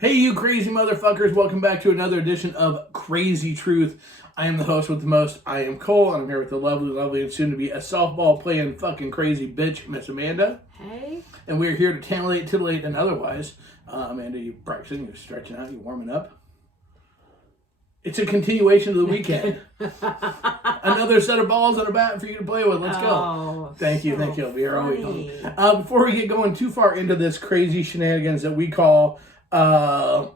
Hey, you crazy motherfuckers. Welcome back to another edition of Krazy Truth. I am the host with the most. I am Cole, and I'm here with the lovely, and soon-to-be a softball playing fucking crazy bitch, Miss Amanda. Hey. And we're here to titillate, and otherwise. Amanda, you practicing, you're stretching out, you warming up. It's a continuation of the weekend. Another set of balls and a bat for you to play with. Let's go. Thank you. We are always home. Before we get going too far into this crazy shenanigans that we call... whatever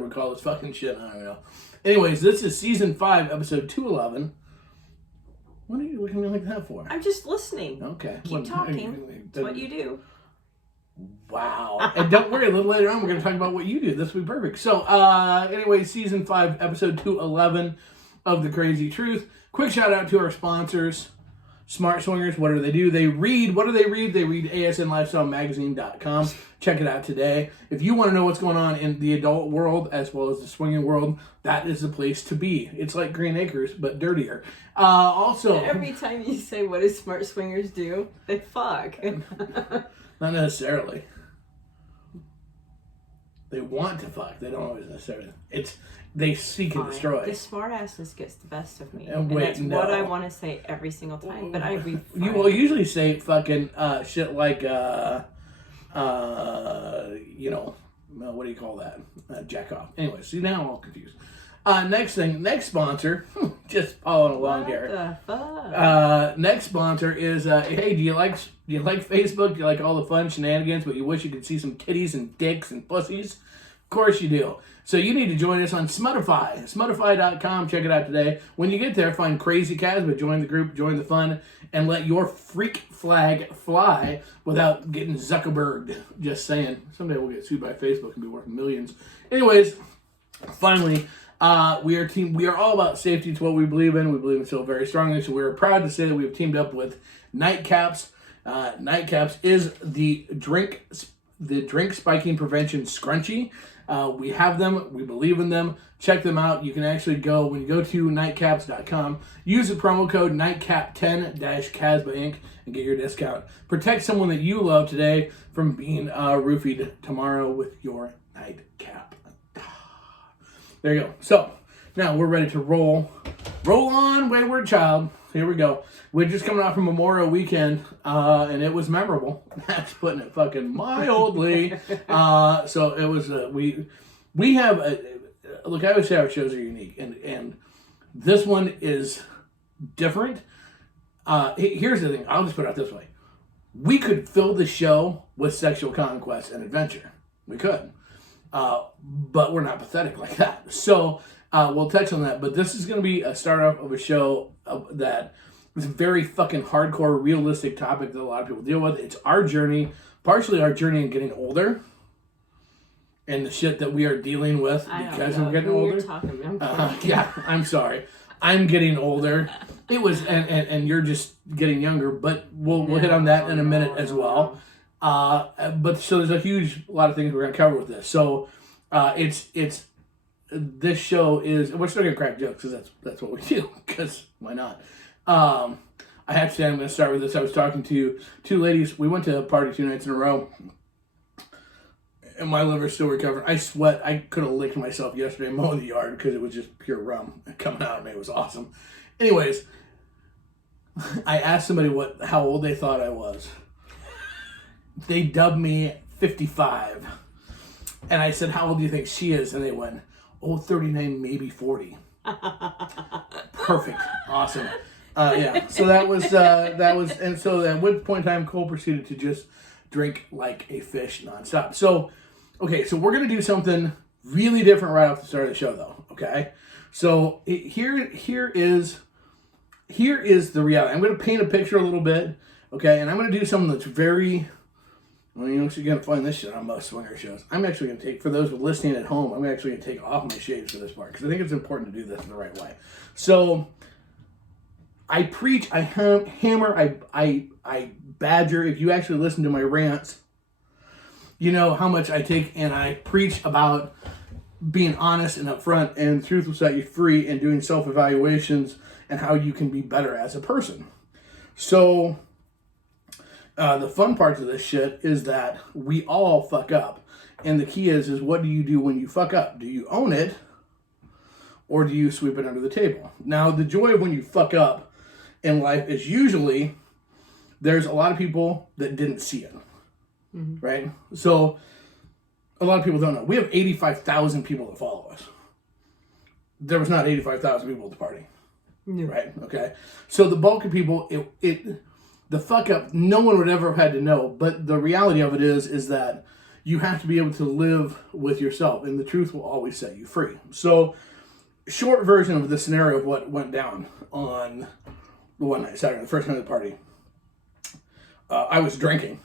we call this fucking shit, I don't know. Anyways, this is season 5, episode 211. What are you looking at me like that for? I'm just listening. Okay. Keep talking. That's what you do. Wow. And don't worry, a little later on, we're going to talk about what you do. This will be perfect. So, anyway, season 5, episode 211 of The Krazy Truth. Quick shout out to our sponsors. Smart Swingers, what do they do? They read. What do they read? They read asnlifestylemagazine.com. Check it out today. If you want to know what's going on in the adult world as well as the swinging world, that is the place to be. It's like Green Acres, but dirtier. Also... Every time you say, what do Smart Swingers do? They fuck. Not necessarily. They want to fuck. They don't always necessarily. They seek and destroy. The smartassness gets the best of me. And that's what I want to say every single time. But I refrain. You will usually say fucking shit like, what do you call that? Jack off. Anyway, see, now I'm all confused. Next sponsor, just following along here. What the fuck? Next sponsor is, hey, do you like Facebook? Do you like all the fun shenanigans, but you wish you could see some kitties and dicks and pussies? Of course you do. So you need to join us on Smuttify. Smuttify.com. Check it out today. When you get there, find Krazy Casbah. Join the group, join the fun, and let your freak flag fly without getting Zuckerberg. Just saying. Someday we'll get sued by Facebook and be worth millions. Anyways, finally, we are all about safety. It's what we believe in. We believe in so very strongly. So we're proud to say that we have teamed up with Nightcaps. Nightcaps is the drink spiking prevention scrunchie. We have them. We believe in them. Check them out. You can actually go, when you go to nightcaps.com, use the promo code NIGHTCAP10-CASBAH Inc. and get your discount. Protect someone that you love today from being roofied tomorrow with your nightcap. There you go. So, now we're ready to roll. Roll on, wayward child. Here we go. We're just coming off from Memorial Weekend, and it was memorable. That's putting it fucking mildly. So it was, we have, look, I always say our shows are unique, and this one is different. Here's the thing. I'll just put it out this way. We could fill the show with sexual conquest and adventure. We could. But we're not pathetic like that. So we'll touch on that. But this is going to be a start off of a show that is a very fucking hardcore, realistic topic that a lot of people deal with. It's our journey, partially our journey in getting older, and the shit that we are dealing with because we're getting older. Yeah, I'm sorry. I'm getting older. It was, and you're just getting younger. But we'll hit on that in a minute as well. But so there's a lot of things we're going to cover with this. So this show is, we're still going to crack jokes because that's what we do, because why not? I have to say, I'm going to start with this. I was talking to two ladies. We went to a party 2 nights in a row, and my liver's still recovering. I sweat. I could have licked myself yesterday mowing the yard because it was just pure rum coming out of me. It was awesome. Anyways, I asked somebody how old they thought I was. They dubbed me 55. And I said, how old do you think she is? And they went, 39, maybe 40. Perfect. Awesome. Yeah. So that was, and so at one point in time, Cole proceeded to just drink like a fish nonstop. So, okay, so we're going to do something really different right off the start of the show, though. Okay. So here is the reality. I'm going to paint a picture a little bit. Okay. And I'm going to do something that's very... Well, you're actually going to find this shit on most swinger shows. I'm actually going to take, for those listening at home, I'm actually going to take off my shades for this part, because I think it's important to do this in the right way. So, I preach, I hammer, I badger. If you actually listen to my rants, you know how much I take, and I preach about being honest and upfront, and truth will set you free, and doing self-evaluations, and how you can be better as a person. So... the fun parts of this shit is that we all fuck up. And the key is what do you do when you fuck up? Do you own it, or do you sweep it under the table? Now, the joy of when you fuck up in life is usually there's a lot of people that didn't see it, right? So a lot of people don't know. We have 85,000 people that follow us. There was not 85,000 people at the party, right? Okay. So the bulk of people, the fuck up, no one would ever have had to know. But the reality of it is that you have to be able to live with yourself, and the truth will always set you free. So, short version of the scenario of what went down on the one night, Saturday, the first night of the party. I was drinking.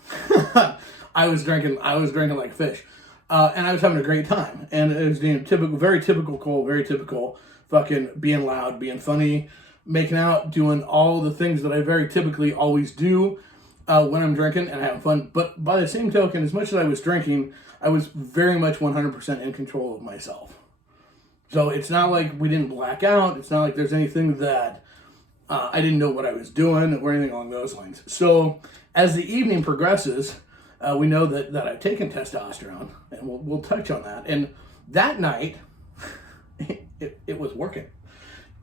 I was drinking like fish. And I was having a great time. And it was very typical Cole, very typical fucking being loud, being funny, making out, doing all the things that I very typically always do when I'm drinking and having fun. But by the same token, as much as I was drinking, I was very much 100% in control of myself. So it's not like we didn't black out. It's not like there's anything that I didn't know what I was doing or anything along those lines. So as the evening progresses, we know that I've taken testosterone, and we'll touch on that. And that night, it was working.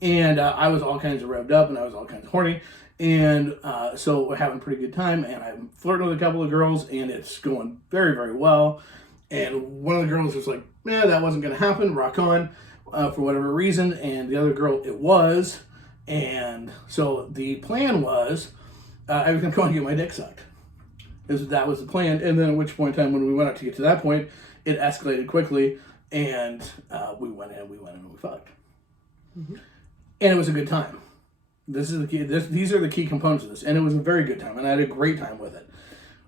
And I was all kinds of revved up, and I was all kinds of horny. And so we're having a pretty good time, and I'm flirting with a couple of girls, and it's going very, very well. And one of the girls was like, that wasn't going to happen, rock on, for whatever reason. And the other girl, it was. And so the plan was, I was going to go and get my dick sucked. That was the plan. And then at which point in time, when we went out to get to that point, it escalated quickly, and we went in and we fucked. And it was a good time. This is the key. These are the key components of this. And it was a very good time, and I had a great time with it.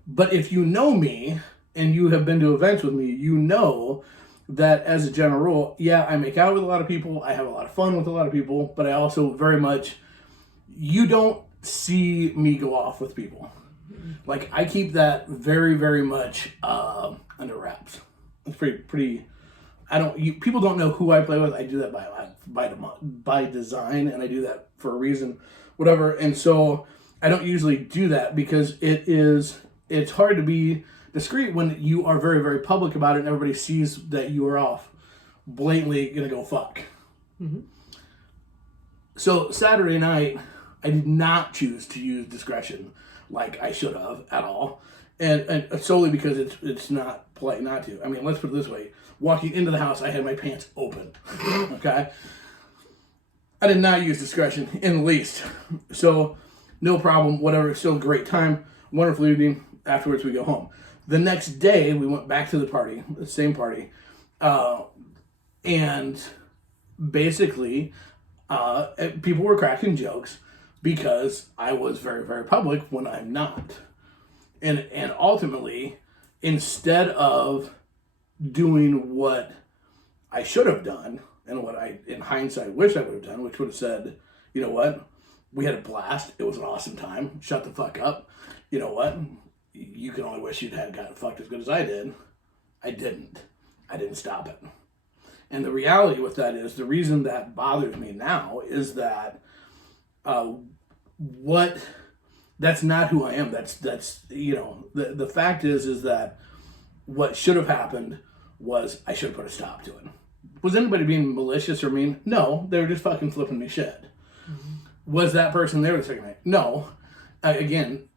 But if you know me, and you have been to events with me, you know that as a general rule, I make out with a lot of people, I have a lot of fun with a lot of people, but I also very much, you don't see me go off with people. Like, I keep that very, very much under wraps. It's pretty. People don't know who I play with. I do that by design, and I do that for a reason, whatever. And so I don't usually do that because it's hard to be discreet when you are very, very public about it, and everybody sees that you are off, blatantly gonna go fuck. So Saturday night, I did not choose to use discretion like I should have at all, and solely because it's not polite not to. I mean, let's put it this way: walking into the house, I had my pants open. Okay, I did not use discretion in the least. So no problem, whatever. Still a great time, wonderful evening. Afterwards, we go home. The next day, we went back to the party, the same party, and basically, people were cracking jokes because I was very, very public when I'm not. And ultimately, instead of doing what I should have done, and what I, in hindsight, wish I would have done, which would have said, you know what, we had a blast, it was an awesome time, shut the fuck up, you know what, you can only wish you'd had gotten fucked as good as I did. I didn't stop it. And the reality with that is, the reason that bothers me now is that that's not who I am. That's the fact is that what should have happened was I should have put a stop to it. Was anybody being malicious or mean? No, they were just fucking flipping me shit. Was that person there the second night? No. Again,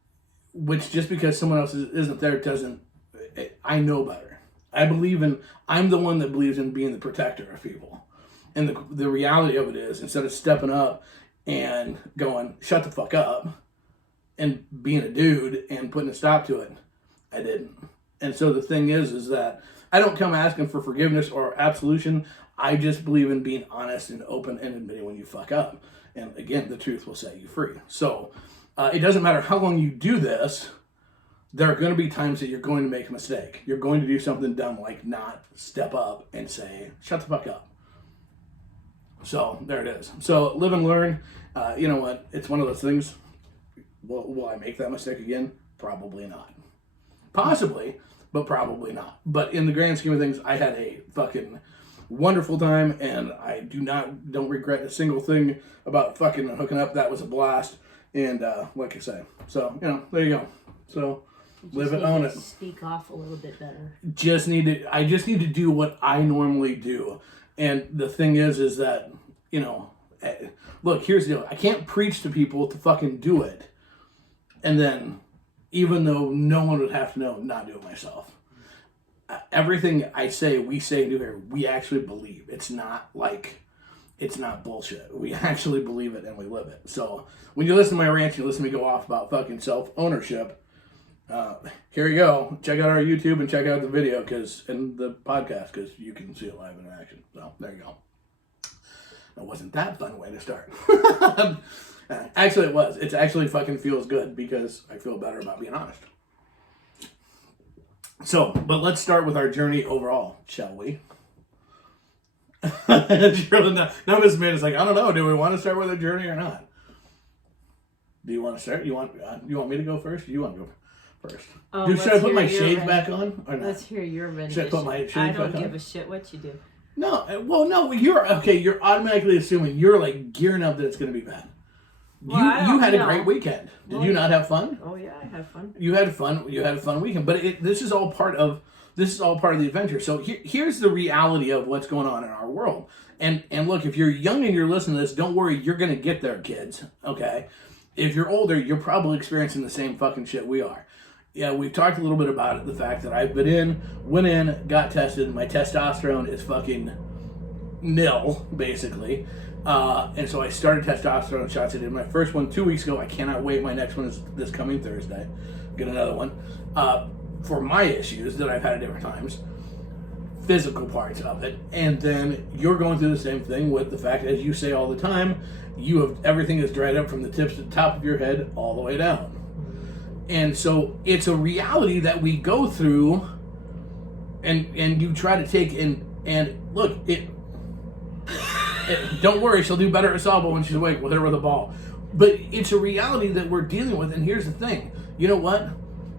which just because someone else isn't there doesn't, I know better. I'm the one that believes in being the protector of people. And the reality of it is, instead of stepping up and going, shut the fuck up, and being a dude and putting a stop to it, I didn't. And so the thing is that I don't come asking for forgiveness or absolution. I just believe in being honest and open and admitting when you fuck up. And again, the truth will set you free. So it doesn't matter how long you do this, there are going to be times that you're going to make a mistake. You're going to do something dumb like not step up and say, shut the fuck up. So there it is. So live and learn. You know what? It's one of those things. Will I make that mistake again? Probably not. Possibly, but probably not. But in the grand scheme of things, I had a fucking wonderful time, and I don't regret a single thing about fucking hooking up. That was a blast. And like I say, so, there you go. So Live it, own it. Speak off a little bit better. I just need to do what I normally do. And the thing is that, you know, look, here's the deal. I can't preach to people to fucking do it. And then, even though no one would have to know, not do it myself. Everything I say, we say and do here, we actually believe. It's not bullshit. We actually believe it and we live it. So when you listen to my rant, you listen to me go off about fucking self-ownership. Here you go. Check out our YouTube and check out the video and the podcast because you can see it live in action. So there you go. That wasn't that fun way to start. Actually, it was. It actually fucking feels good because I feel better about being honest. So, but let's start with our journey overall, shall we? Now Miss Min is like, I don't know. Do we want to start with a journey or not? Do you want to start? You want me to go first? Or you want to go first? Should I put my shades back on or not? Let's hear your rendition. Should I put my shades back on? I don't give a shit what you do. No, well, no. You're okay. You're automatically assuming you're like gearing up that it's going to be bad. Well, you had a great weekend. Did you not have fun? Oh yeah, I had fun. You had fun. You had a fun weekend. But this is all part of the adventure. So here's the reality of what's going on in our world. And look, if you're young and you're listening to this, don't worry, you're gonna get there, kids. Okay. If you're older, you're probably experiencing the same fucking shit we are. Yeah, we've talked a little bit about it. The fact that I've went in, got tested. My testosterone is fucking nil, basically. And so I started testosterone shots. I did my first one 2 weeks ago. I cannot wait. My next one is this coming Thursday. Get another one. For my issues that I've had at different times. Physical parts of it. And then you're going through the same thing with the fact, as you say all the time, everything is dried up from the tips to the top of your head all the way down. And so it's a reality that we go through and you try to take and look, don't worry, she'll do better at softball when she's awake with her with a ball. But it's a reality that we're dealing with, and here's the thing. You know what?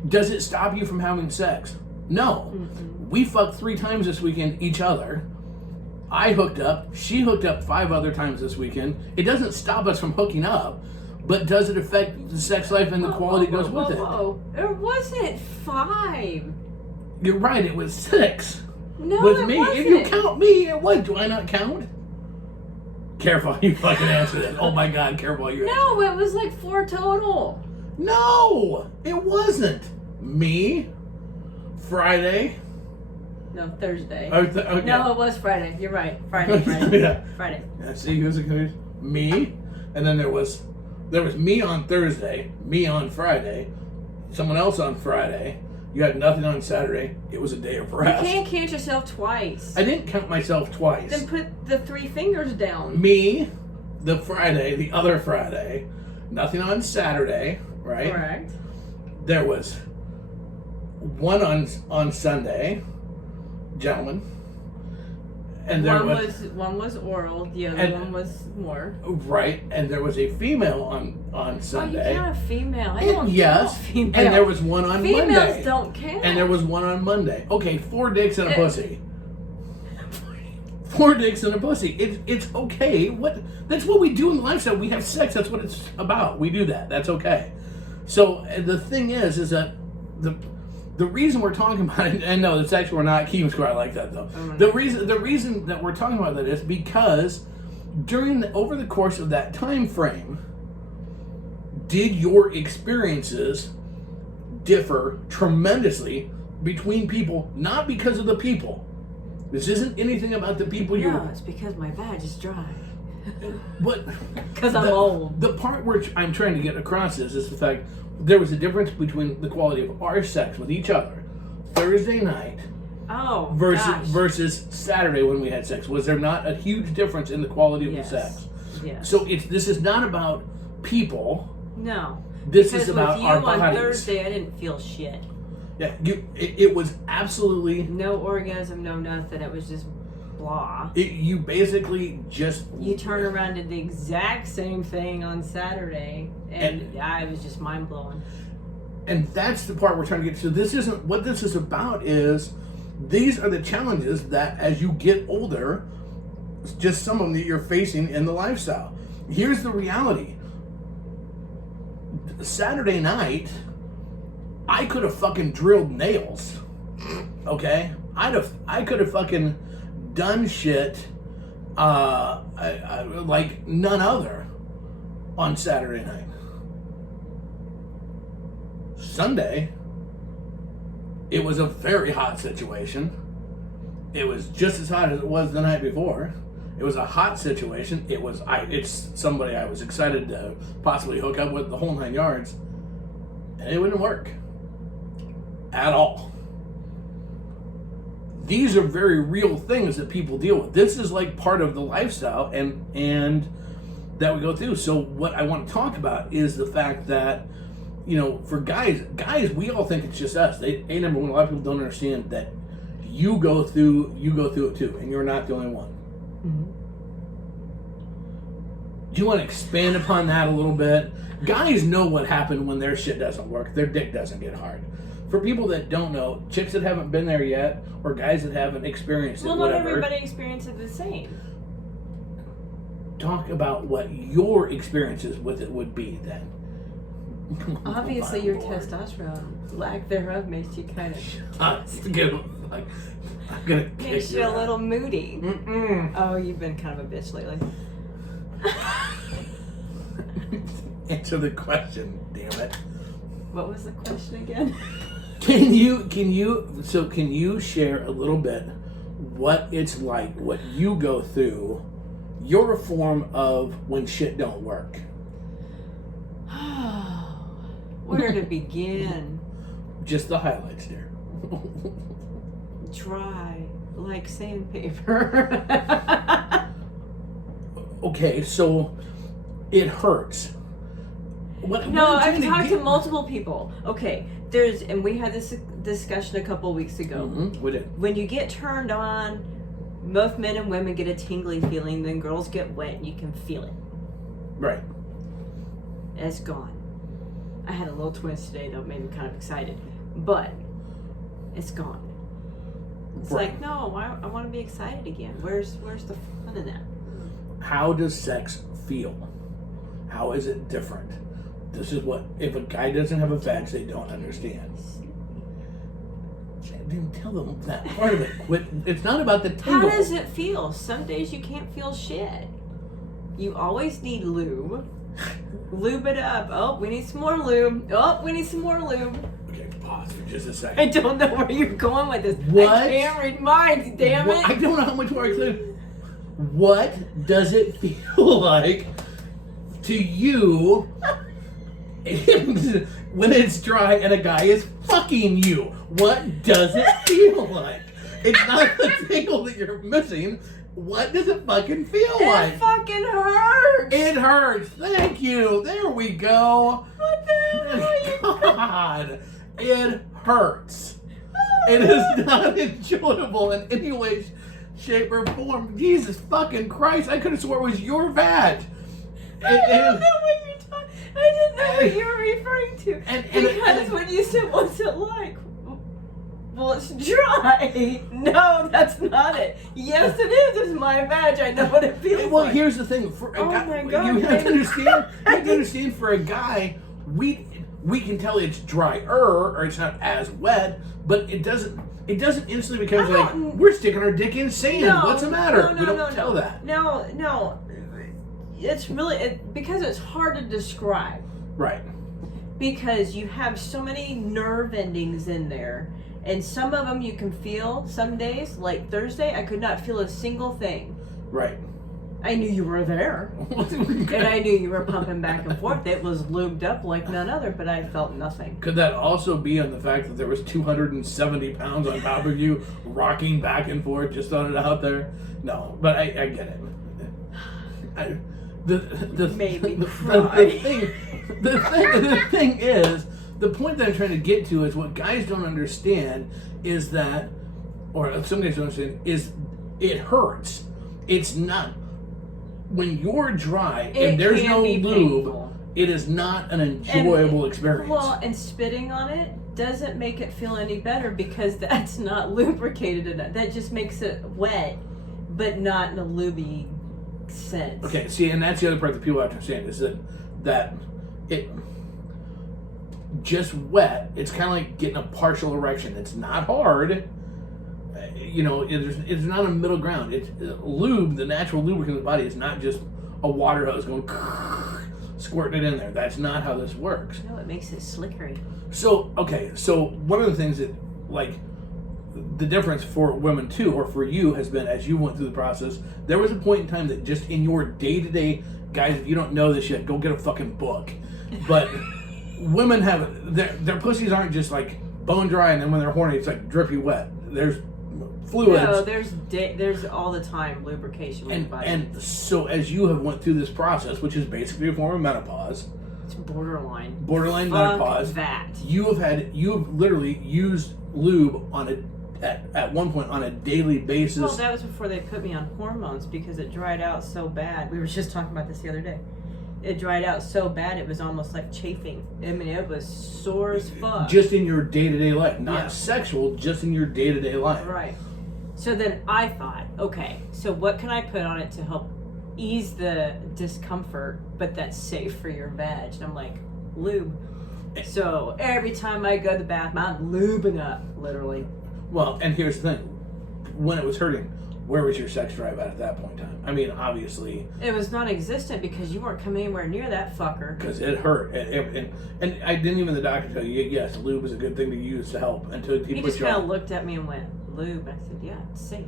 Does it stop you from having sex? No. Mm-hmm. We fucked 3 times this weekend each other. I hooked up. She hooked up 5 other times this weekend. It doesn't stop us from hooking up, but does it affect the sex life and the quality that goes with it? It wasn't 5. You're right, it was 6. No, with it me. wasn't. If you count me, what? Do I not count? Careful, you fucking answer that. Oh my God, careful, you answer. No, it was like 4 total. No, it wasn't. Me, Friday. No, Thursday. Okay. No, it was Friday. You're right. Friday. Yeah. Friday. Yeah, see who's me, and then there was me on Thursday, me on Friday, someone else on Friday. You had nothing on Saturday. It was a day of rest. You can't count yourself twice. I didn't count myself twice. Then put the 3 fingers down. Me, the other Friday, nothing on Saturday, right? Correct. There was one on Sunday, gentlemen, and there one was oral, the other one was more. Right, and there was a female on Sunday. Oh, you count a female. I don't yes, female. And there was one on Females Monday. Females don't count. And there was one on Monday. Okay, 4 dicks and a pussy. 4 dicks and a pussy. It's okay. That's what we do in the lifestyle. We have sex. That's what it's about. We do that. That's okay. So the thing is that the reason we're talking about it, and no, it's actually we're not keeping score. I like that though. The reason that we're talking about that is because over the course of that time frame, did your experiences differ tremendously between people? Not because of the people. This isn't anything about the people you. No, it's because my vag is dry. But because I'm old. The part where I'm trying to get across is the fact there was a difference between the quality of our sex with each other Thursday night versus Saturday when we had sex. Was there not a huge difference in the quality of the sex? Yes. So this is not about people. No. This is about our bodies. On Thursday, I didn't feel shit. Yeah, it was absolutely no orgasm, no nothing. It was just blah. You basically just you turn around and did the exact same thing on Saturday, and I was just mind blowing. And that's the part we're trying to get to. This isn't what this is about. Is these are the challenges that as you get older, just some of them that you're facing in the lifestyle. Here's the reality. Saturday night, I could have fucking drilled nails. Okay? I could have fucking done shit like none other on Saturday night. Sunday, it was a very hot situation. It was just as hot as it was the night before. It was a hot situation. It's somebody I was excited to possibly hook up with, the whole 9 yards. And it wouldn't work. At all. These are very real things that people deal with. This is like part of the lifestyle and that we go through. So what I want to talk about is the fact that, you know, for guys, we all think it's just us. Number one, a lot of people don't understand that you go through it too, and you're not the only one. Mm-hmm. Do you want to expand upon that a little bit? Guys know what happened when their shit doesn't work, their dick doesn't get hard. For people that don't know, chicks that haven't been there yet, or guys that haven't experienced it, well, whatever. not everybody experiences it the same. Talk about what your experiences with it would be then. Obviously, your testosterone, lack thereof, makes you kind of I'm gonna makes you a little moody. Oh, you've been kind of a bitch lately. Answer the question, damn it. What was the question again? Can you share a little bit what it's like, what you go through, your form of when shit don't work? Where to begin? Just the highlights, dear. Dry, like sandpaper. Okay, so it hurts. No, I've talked to multiple people. Okay, and we had this discussion a couple weeks ago. Mm-hmm, we did. When you get turned on, both men and women get a tingly feeling, then girls get wet and you can feel it. Right. And it's gone. I had a little twist today that made me kind of excited, but it's gone. It's right. like, no, I want to be excited again. Where's the fun in that? How does sex feel? How is it different? This is what, if a guy doesn't have a vag, they don't understand. I didn't tell them that part of it. It's not about the tingle. How does it feel? Some days you can't feel shit. You always need lube. Lube it up. Oh, we need some more lube. Oh, we need some more lube. Okay, pause for just a second. I don't know where you're going with this. What? I can't read minds, damn it. I don't know how much more I can. What does it feel like to you when it's dry and a guy is fucking you? What does it feel like? It's not the tingle that you're missing. What does it fucking feel like? It fucking hurts. It hurts. Thank you. There we go. What the hell are you God, it hurts. It is not enjoyable in any way, shape, or form. Jesus fucking Christ! I could have swore it was your vag. I don't know what you're talking. I didn't know what you were referring to. Because when you said, "What's it like?" Well, it's dry. No, that's not it. Yes, it is. It's my vag. I know what it feels like. Well, here's the thing. For a guy, my God, you have to understand. You have to understand. For a guy, we can tell it's drier or it's not as wet, but it doesn't instantly become like we're sticking our dick in sand. No, What's the matter? No, we don't tell that. No. It's really because it's hard to describe. Right. Because you have so many nerve endings in there. And some of them you can feel some days, like Thursday, I could not feel a single thing. Right. I knew you were there. And I knew you were pumping back and forth. It was lubed up like none other, but I felt nothing. Could that also be on the fact that there was 270 pounds on top of you rocking back and forth, just throwing it out there? No, but I get it. The thing is, the point that I'm trying to get to is what guys don't understand is that, or some guys don't understand, is it hurts. It's not, when you're dry and there's no lube, it is not an enjoyable experience. Well, and spitting on it doesn't make it feel any better because that's not lubricated enough. That just makes it wet, but not in a lubey sense. Okay, see, and that's the other part that people have to understand is that just wet. It's kind of like getting a partial erection. It's not hard. It's not a middle ground. It's lube, the natural lubricant of the body, is not just a water hose going squirting it in there. That's not how this works. No, it makes it slickery. So one of the things that, like, the difference for women too, or for you, has been, as you went through the process, there was a point in time that just in your day-to-day, guys, if you don't know this yet, go get a fucking book. But women have, their pussies aren't just like bone dry and then when they're horny it's like drippy wet. There's fluids. No, there's all the time lubrication with the body. And so as you have went through this process, which is basically a form of menopause. It's borderline menopause. That. You have literally used lube at one point on a daily basis. Well, that was before they put me on hormones because it dried out so bad. We were just talking about this the other day. It dried out so bad it was almost like chafing. I mean, it was sore as fuck. Just in your day-to-day life. Not sexual, just in your day-to-day life. Right. So then I thought, okay, so what can I put on it to help ease the discomfort, but that's safe for your vag? And I'm like, lube. So every time I go to the bathroom, I'm lubing up, literally. Well, and here's the thing. When it was hurting, where was your sex drive at that point in time? I mean, obviously... It was non-existent because you weren't coming anywhere near that fucker. Because it hurt. And I didn't even the doctor tell you, yes, lube is a good thing to use to help. Until he just kind of looked at me and went, lube? I said, yeah, it's safe.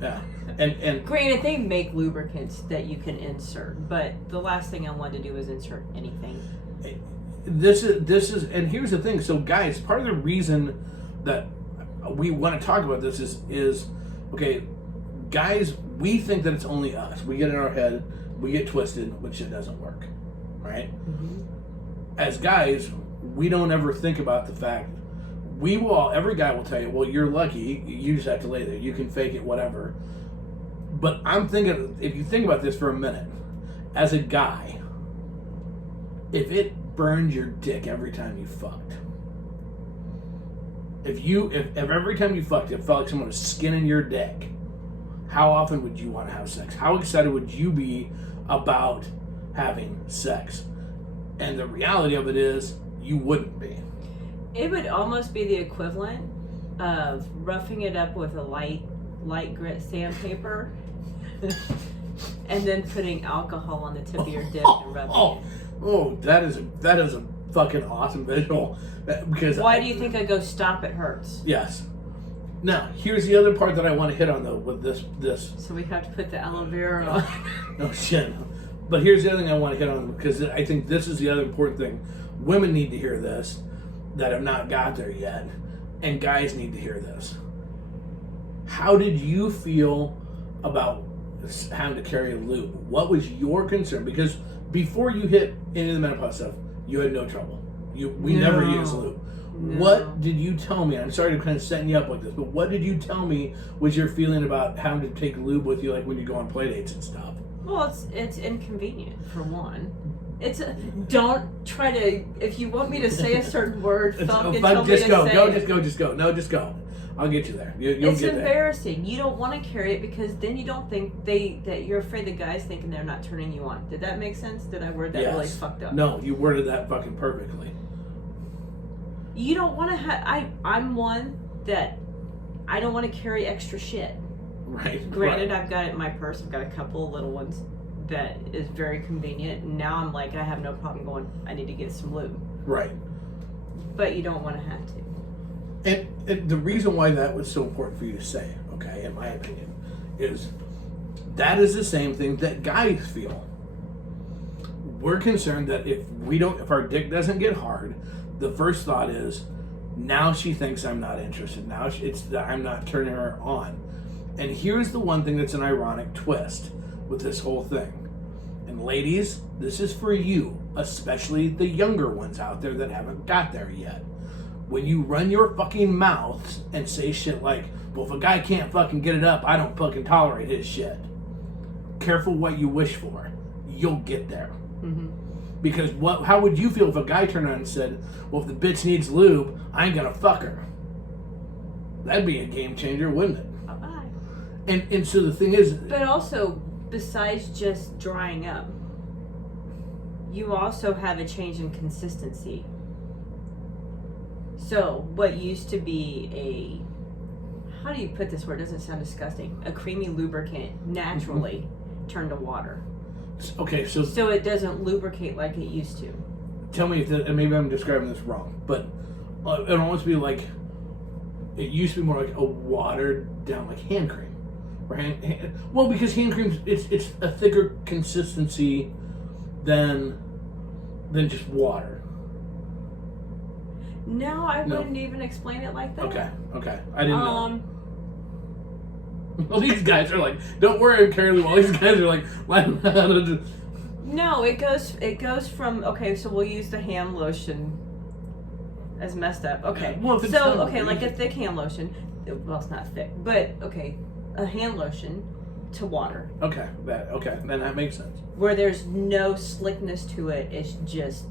Yeah. And granted, they make lubricants that you can insert, but the last thing I wanted to do was insert anything. This is, and here's the thing. So, guys, part of the reason that we want to talk about this is okay, guys, we think that it's only us. We get in our head, we get twisted, which it doesn't work, right? Mm-hmm. As guys, we don't ever think about the fact, every guy will tell you, well, you're lucky, you just have to lay there, you can fake it, whatever. But I'm thinking, if you think about this for a minute, as a guy, if it burned your dick every time you fucked, if every time you fucked it felt like someone was skinning your dick, how often would you want to have sex? How excited would you be about having sex? And the reality of it is, you wouldn't be. It would almost be the equivalent of roughing it up with a light grit sandpaper and then putting alcohol on the tip of your dick and rubbing it. That is a fucking awesome visual. Because why do you think I go stop? It hurts. Yes. Now, here's the other part that I want to hit on, though, with this. So we have to put the aloe vera on. No shit. But here's the other thing I want to hit on, because I think this is the other important thing. Women need to hear this that have not got there yet, and guys need to hear this. How did you feel about having to carry a lube? What was your concern? Because before you hit any of the menopause stuff, you had no trouble. We never used lube. No. What did you tell me? I'm sorry to kind of setting you up like this, but what did you tell me was your feeling about having to take lube with you, like when you go on play dates and stuff? Well, it's inconvenient for one. Don't try to. If you want me to say a certain word, just go. No, just go. I'll get you there. You'll get embarrassing. You don't want to carry it because then you don't think that you're afraid the guy's thinking they're not turning you on. Did that make sense? Did I word that really fucked up? No, you worded that fucking perfectly. You don't want to have. I'm one that I don't want to carry extra shit. Right. Granted, I've got it in my purse. I've got a couple of little ones that is very convenient. And now I'm like, I have no problem going, I need to get some lube. Right. But you don't want to have to. And the reason why that was so important for you to say, okay, in my opinion, is that is the same thing that guys feel. We're concerned that if our dick doesn't get hard, the first thought is, now she thinks I'm not interested. Now it's that I'm not turning her on. And here's the one thing that's an ironic twist with this whole thing. And ladies, this is for you, especially the younger ones out there that haven't got there yet. When you run your fucking mouths and say shit like, well, if a guy can't fucking get it up, I don't fucking tolerate his shit. Careful what you wish for. You'll get there. Mm-hmm. Because how would you feel if a guy turned around and said, well, if the bitch needs lube, I ain't gonna fuck her? That'd be a game changer, wouldn't it? Bye-bye. And so the thing is... But also, besides just drying up, you also have a change in consistency. So what used to be how do you put this where it doesn't sound disgusting? A creamy lubricant naturally turned to water. Okay, so it doesn't lubricate like it used to. Tell me if and maybe I'm describing this wrong, but it would almost be like it used to be more like a watered down like hand cream, right? Well, because hand cream it's a thicker consistency than just water. No, I wouldn't even explain it like that. Okay, I didn't know. Well, these guys are like, don't worry, Carly. Well, these guys are like, no, it goes from so we'll use the hand lotion as messed up. Okay, well, like a thick hand lotion. Well, it's not thick, but a hand lotion to water. Okay, then that makes sense. Where there's no slickness to it, it's just.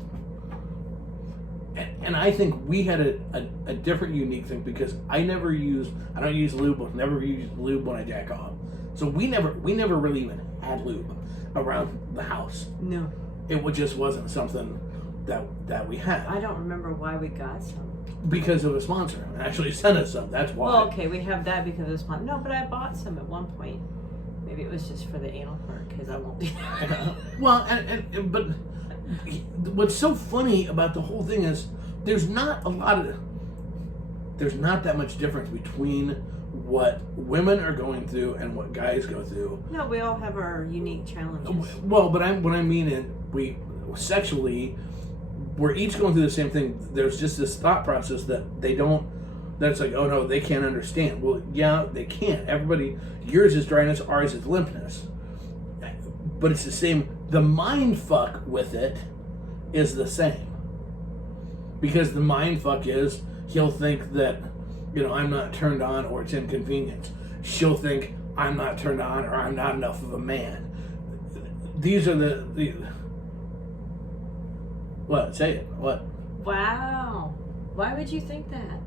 And I think we had a different unique thing because I don't use lube, never use lube when I jack off. So we never really even had lube around the house. No. It just wasn't something that we had. I don't remember why we got some. Because of a sponsor. Actually sent us some, that's why. Well, okay, we have that because of a sponsor. No, but I bought some at one point. Maybe it was just for the anal part because I won't be. Well, but what's so funny about the whole thing is there's not that much difference between what women are going through and what guys go through. No, we all have our unique challenges. Well, but what I mean is we're each going through the same thing. There's just this thought process that's like, oh no, they can't understand. Well, yeah, they can't. Yours is dryness, ours is limpness. But it's the same. The mind fuck with it is the same. Because the mind fuck is, he'll think that, I'm not turned on or it's inconvenience. She'll think I'm not turned on or I'm not enough of a man. These are the what? Say it. What? Wow. Why would you think that?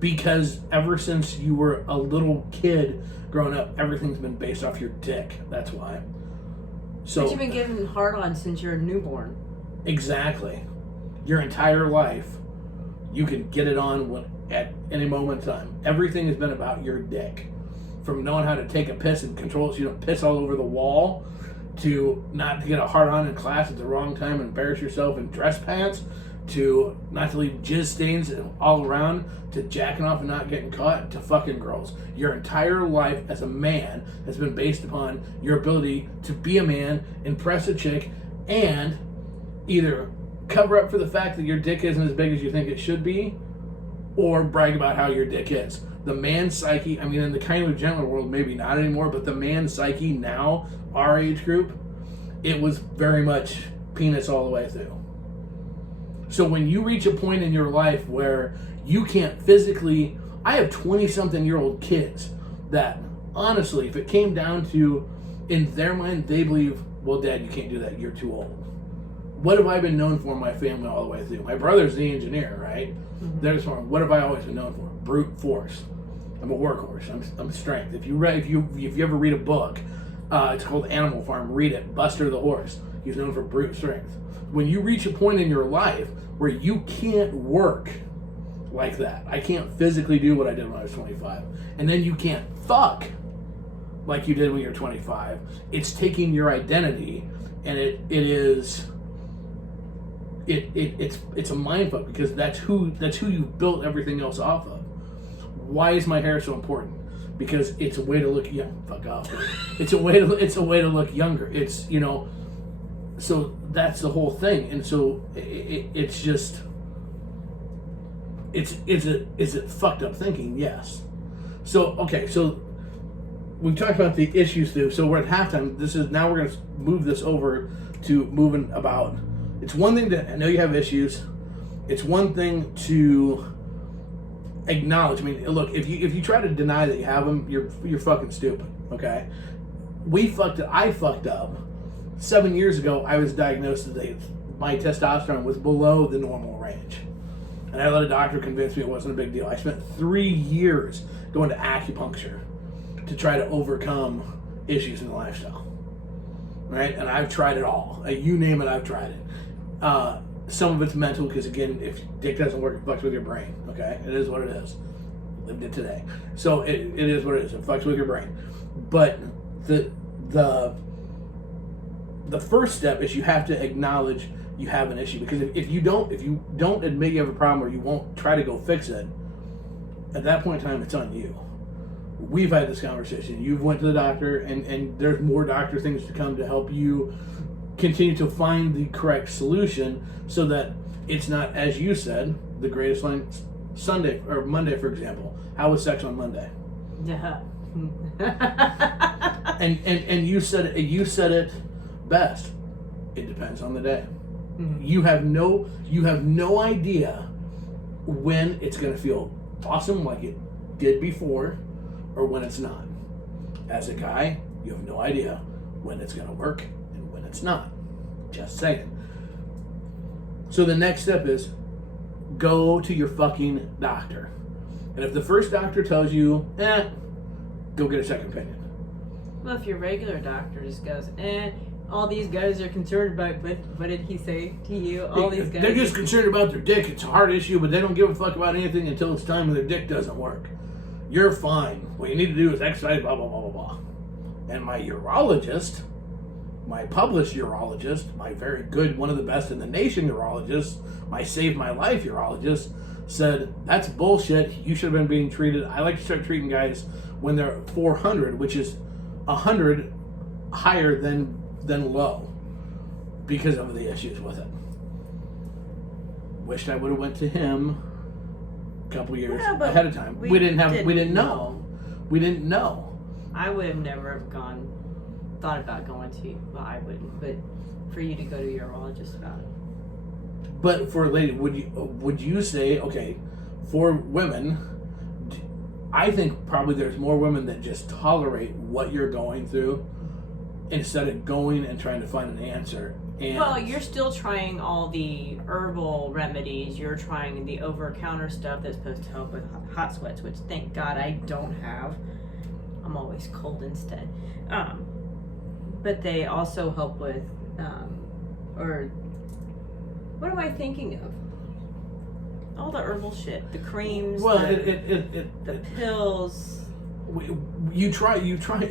Because ever since you were a little kid growing up, everything's been based off your dick. That's why. So, but you've been getting hard on since you're a newborn. Exactly. Your entire life, you can get it on at any moment in time. Everything has been about your dick. From knowing how to take a piss and control it so you don't piss all over the wall, to not to get a hard on in class at the wrong time and embarrass yourself in dress pants, to not to leave jizz stains all around, to jacking off and not getting caught, to fucking girls. Your entire life as a man has been based upon your ability to be a man, impress a chick, and either cover up for the fact that your dick isn't as big as you think it should be, or brag about how your dick is. The man's psyche, in the kindly gentler world, maybe not anymore, but the man's psyche now, our age group, it was very much penis all the way through. So when you reach a point in your life where you can't physically, I have 20-something-year-old kids that, honestly, if it came down to, in their mind, they believe, well, Dad, you can't do that, you're too old. What have I been known for in my family all the way through? My brother's the engineer, right? Mm-hmm. There's one. What have I always been known for? Brute force. I'm a workhorse. I'm strength. If you ever read a book, it's called Animal Farm. Read it. Buster the horse. He's known for brute strength. When you reach a point in your life where you can't work like that, I can't physically do what I did when I was 25, and then you can't fuck like you did when you're 25. It's taking your identity, and it's a mindfuck because that's who you built everything else off of. Why is my hair so important? Because it's a way to look young. Fuck off. It's a way to look younger. It's so that's the whole thing. And so it's just is it fucked up thinking? Yes. So okay, so we've talked about the issues too. So we're at halftime. Now we're gonna move this over to moving about. It's one thing to, I know you have issues. It's one thing to acknowledge. Look, if you try to deny that you have them, you're fucking stupid. Okay, I fucked up. 7 years ago, I was diagnosed that my testosterone was below the normal range, and I let a doctor convince me it wasn't a big deal. I spent 3 years going to acupuncture to try to overcome issues in the lifestyle. Right, and I've tried it all. You name it, I've tried it. Some of it's mental because, again, if dick doesn't work, it fucks with your brain. Okay, it is what it is. Lived it today, so it is what it is. It fucks with your brain. But the first step is you have to acknowledge you have an issue, because if you don't admit you have a problem, or you won't try to go fix it, at that point in time, it's on you. We've had this conversation. You've went to the doctor, and there's more doctor things to come to help you continue to find the correct solution, so that it's not, as you said, the greatest line. Sunday or Monday, for example. How was sex on Monday? Yeah. and you said it best. It depends on the day. Mm-hmm. You have no idea when it's going to feel awesome like it did before, or when it's not. As a guy, you have no idea when it's going to work and when it's not. Just saying. So the next step is go to your fucking doctor. And if the first doctor tells you, go get a second opinion. Well, if your regular doctor just goes, all these guys are concerned about, what did he say to you? All these guys. They're just concerned about their dick. It's a heart issue, but they don't give a fuck about anything until it's time when their dick doesn't work. You're fine. What you need to do is exercise, blah, blah, blah, blah, blah. And my urologist, my published urologist, my very good, one of the best in the nation urologist, my Save My Life urologist, said, that's bullshit. You should have been being treated. I like to start treating guys when they're 400, which is 100 higher than low, because of the issues with it. Wished I would have went to him a couple years ahead of time. We didn't know. We didn't know. I would have never thought about going to. Well, I wouldn't, but for you to go to your urologist about it. But for a lady, would you say, okay, for women, I think probably there's more women that just tolerate what you're going through instead of going and trying to find an answer. And well, you're still trying all the herbal remedies. You're trying the over-counter stuff that's supposed to help with hot sweats, which thank God I don't have. I'm always cold instead. But they also help with, or what am I thinking of? All the herbal shit, the creams, well, the pills. You try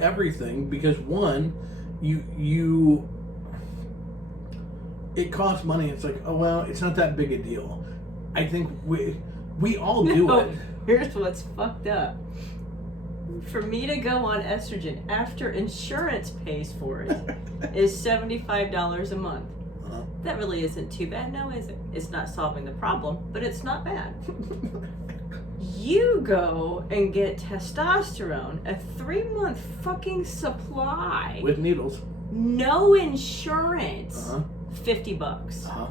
everything, because one, it costs money. It's like, oh well, it's not that big a deal. I think we all do it. Here's what's fucked up. For me to go on estrogen after insurance pays for it is $75 a month. Uh-huh. That really isn't too bad, now is it? It's not solving the problem, but it's not bad. You go and get testosterone, a 3-month fucking supply. With needles. No insurance. Uh-huh. $50. Uh-huh.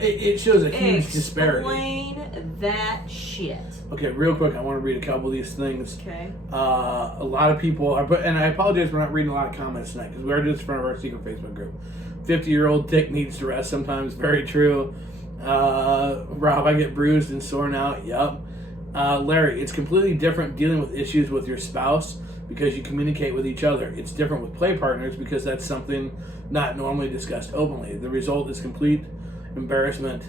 It shows a huge disparity. Explain that shit. Okay, real quick, I want to read a couple of these things. Okay. A lot of people are, and I apologize for not reading a lot of comments tonight, because we are just in front of our secret Facebook group. 50-year-old dick needs to rest sometimes. Very true. Rob, I get bruised and sore out. Yup. Larry, it's completely different dealing with issues with your spouse because you communicate with each other. It's different with play partners because that's something not normally discussed openly. The result is complete embarrassment.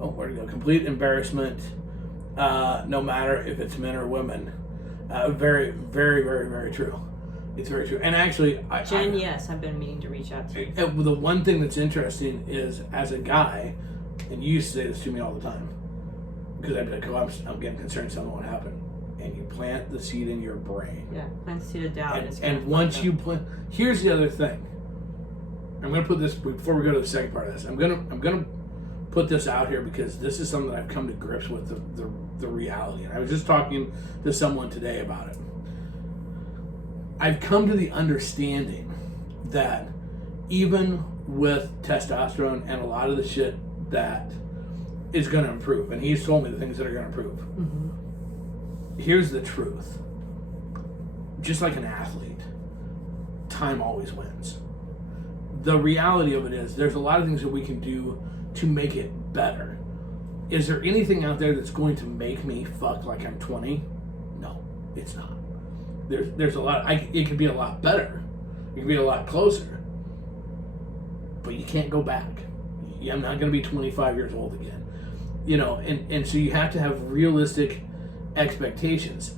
Oh, where'd it go? Complete embarrassment, no matter if it's men or women. Very, very, very, very true. It's very true. And actually, Jen, yes, I've been meaning to reach out to you. The one thing that's interesting is, as a guy, and you used to say this to me all the time, because I'd be like, oh, I'm getting concerned something won't happen. And you plant the seed in your brain. Yeah, plant the seed of doubt. And once you plant, here's the other thing. I'm going to put this, before we go to the second part of this, I'm going to put this out here, because this is something that I've come to grips with, the reality. And I was just talking to someone today about it. I've come to the understanding that even with testosterone and a lot of the shit that is going to improve, and he's told me the things that are going to improve. Mm-hmm. Here's the truth. Just like an athlete, time always wins. The reality of it is, there's a lot of things that we can do to make it better. Is there anything out there that's going to make me fuck like I'm 20? No, it's not. There's a lot. It could be a lot better. It could be a lot closer. But you can't go back. I'm not going to be 25 years old again. You know, and so you have to have realistic expectations.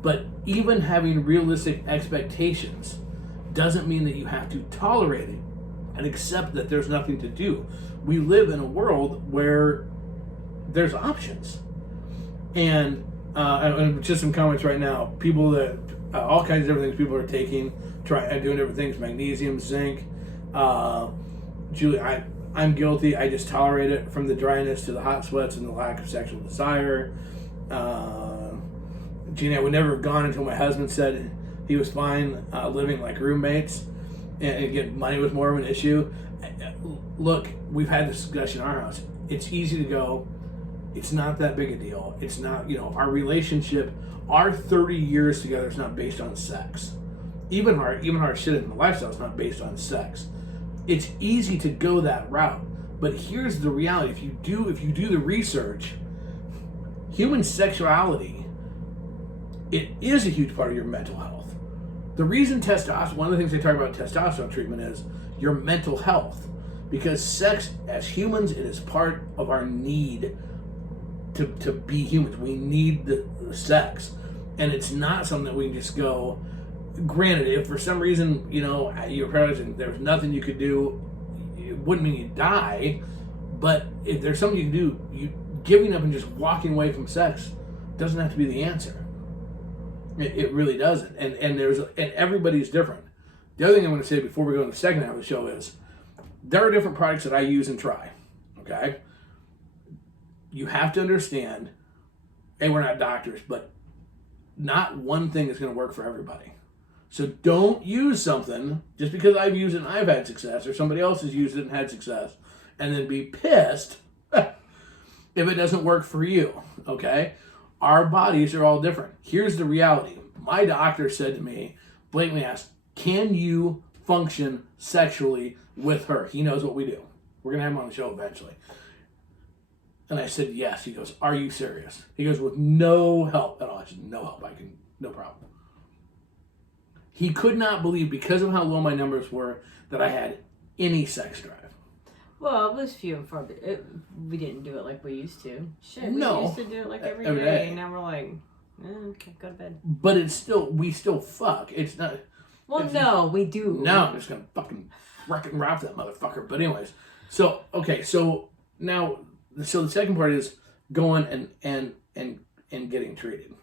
But even having realistic expectations doesn't mean that you have to tolerate it and accept that there's nothing to do. We live in a world where there's options. And just some comments right now. People that, all kinds of different things people are taking, doing different things, magnesium, zinc. Julie, I'm guilty. I just tolerate it, from the dryness to the hot sweats and the lack of sexual desire. Jeannie, I would never have gone until my husband said he was fine living like roommates. And again, money was more of an issue. Look, we've had this discussion in our house. It's easy to go, it's not that big a deal. It's not, our relationship, our 30 years together is not based on sex. Even our shit in the lifestyle is not based on sex. It's easy to go that route. But here's the reality. If you do the research, human sexuality, it is a huge part of your mental health. The reason testosterone, one of the things they talk about testosterone treatment is your mental health. Because sex, as humans, it is part of our need to be humans. We need the sex. And it's not something that we can just go, granted, if for some reason, you're paralyzed and there's nothing you could do, it wouldn't mean you die. But if there's something you can do, giving up and just walking away from sex doesn't have to be the answer. It really doesn't. And everybody's different. The other thing I'm going to say before we go to the second half of the show is, there are different products that I use and try. Okay? You have to understand, hey, we're not doctors, but not one thing is going to work for everybody. So don't use something just because I've used it and I've had success, or somebody else has used it and had success, and then be pissed if it doesn't work for you. Okay? Our bodies are all different. Here's the reality. My doctor said to me, blatantly asked, can you function sexually with her? He knows what we do. We're going to have him on the show eventually. And I said, yes. He goes, are you serious? He goes, with no help at all. I said, no help. No problem. He could not believe, because of how low my numbers were, that I had any sex drive. Well, it was few and far. We didn't do it like we used to. Shit, we used to do it like every day. And now we're like, okay, go to bed. But we still fuck. It's not. Well, no, we do. No, I'm just going to fucking wreck and wrap that motherfucker. But anyways, so the second part is going and getting treated.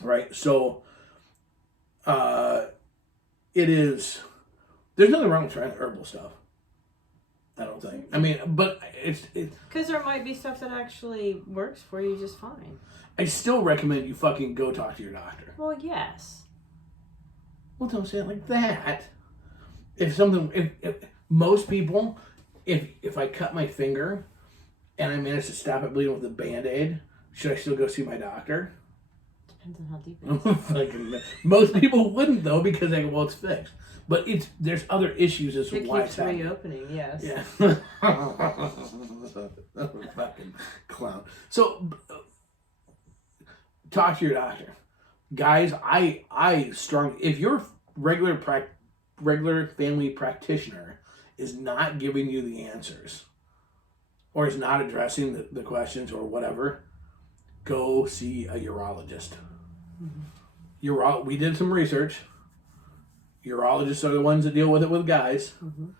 Right? So, it is, there's nothing wrong with trying herbal stuff. I don't think. I mean, but it's because there might be stuff that actually works for you just fine. I still recommend you fucking go talk to your doctor. Well, yes. Well, don't say it like that. If most people, if I cut my finger and I manage to stop it bleeding with a Band-Aid, should I still go see my doctor? Depends on how deep it is. Most people wouldn't, though, because they go, well, it's fixed. But there's other issues as to why it's happening. Reopening, yes. Yeah. Fucking clown. So, talk to your doctor. Guys, if your regular family practitioner is not giving you the answers, or is not addressing the questions or whatever, go see a urologist. Mm-hmm. We did some research. Urologists are the ones that deal with it with guys. Mm-hmm.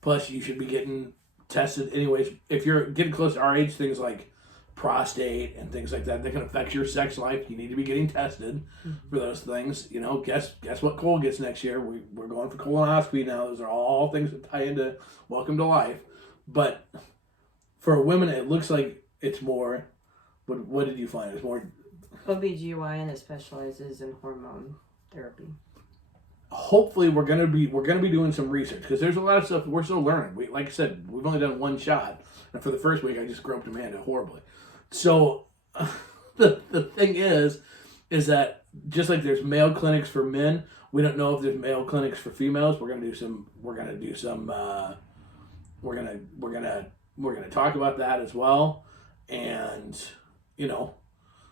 Plus, you should be getting tested anyways. If you're getting close to our age, things like prostate and things like that can affect your sex life. You need to be getting tested for those things. Guess what Cole gets next year? We're going for colonoscopy now. Those are all things that tie into welcome to life. But for women, it looks like it's more. What did you find? It's more OBGYN that specializes in hormone therapy. Hopefully we're gonna be doing some research, because there's a lot of stuff we're still learning. Like I said, we've only done one shot, and for the first week I just groped Amanda horribly. So the thing is that just like there's male clinics for men, we don't know if there's male clinics for females. We're gonna talk about that as well, and we're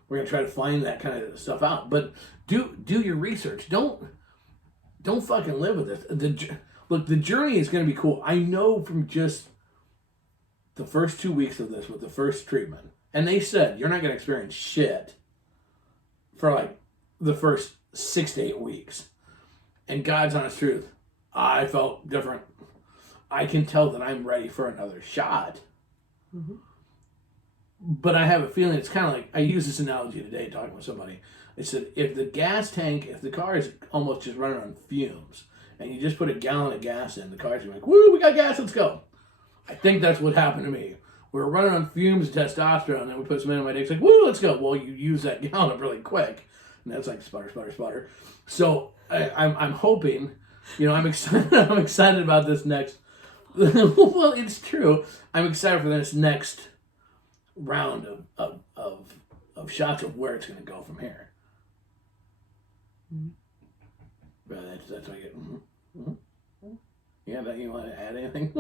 gonna try to find that kind of stuff out. But do your research. Don't fucking live with this. Look, the journey is going to be cool. I know from just the first 2 weeks of this with the first treatment, and they said you're not going to experience shit for like the first 6 to 8 weeks. And God's honest truth, I felt different. I can tell that I'm ready for another shot. Mm-hmm. But I have a feeling it's kind of like, I used this analogy today talking with somebody. I said, if the car is almost just running on fumes, and you just put a gallon of gas in, the car's going to be like, woo, we got gas, let's go. I think that's what happened to me. We were running on fumes of testosterone, and then we put some in my dick, it's like, woo, let's go. Well, you use that gallon up really quick. And that's like sputter, sputter, sputter. So I'm hoping, I'm excited about this next, well, it's true. I'm excited for this next round of shots of where it's going to go from here. Mm-hmm. But that's what I get. Mm-hmm. Mm-hmm. Yeah, but you want to add anything?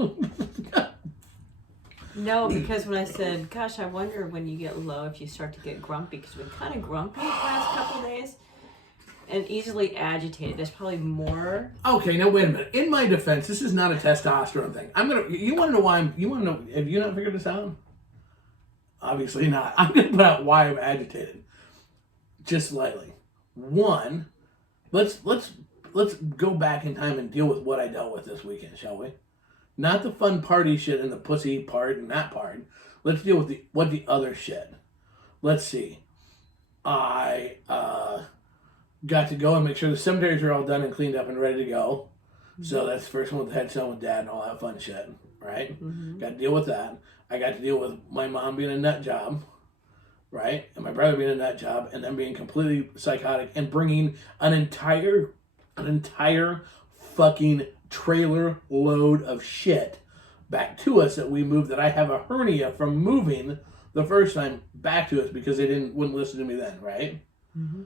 No, because when I said, gosh, I wonder when you get low if you start to get grumpy, because we're kind of grumpy the last couple days and easily agitated. There's probably more. Okay, now wait a minute. In my defense, this is not a testosterone thing. You want to know why you want to know, have you not figured this out? Obviously not. I'm going to put out why I'm agitated. Just slightly. One, let's go back in time and deal with what I dealt with this weekend, shall we? Not the fun party shit and the pussy part and that part. Let's deal with the other shit. Let's see. I got to go and make sure the cemeteries are all done and cleaned up and ready to go. Mm-hmm. So that's the first one with the headstone with Dad and all that fun shit, right? Mm-hmm. Got to deal with that. I got to deal with my mom being a nut job, right? And my brother being a nut job, and then being completely psychotic and bringing an entire fucking trailer load of shit back to us that we moved, that I have a hernia from moving the first time back to us because they wouldn't listen to me then, right? Mm-hmm.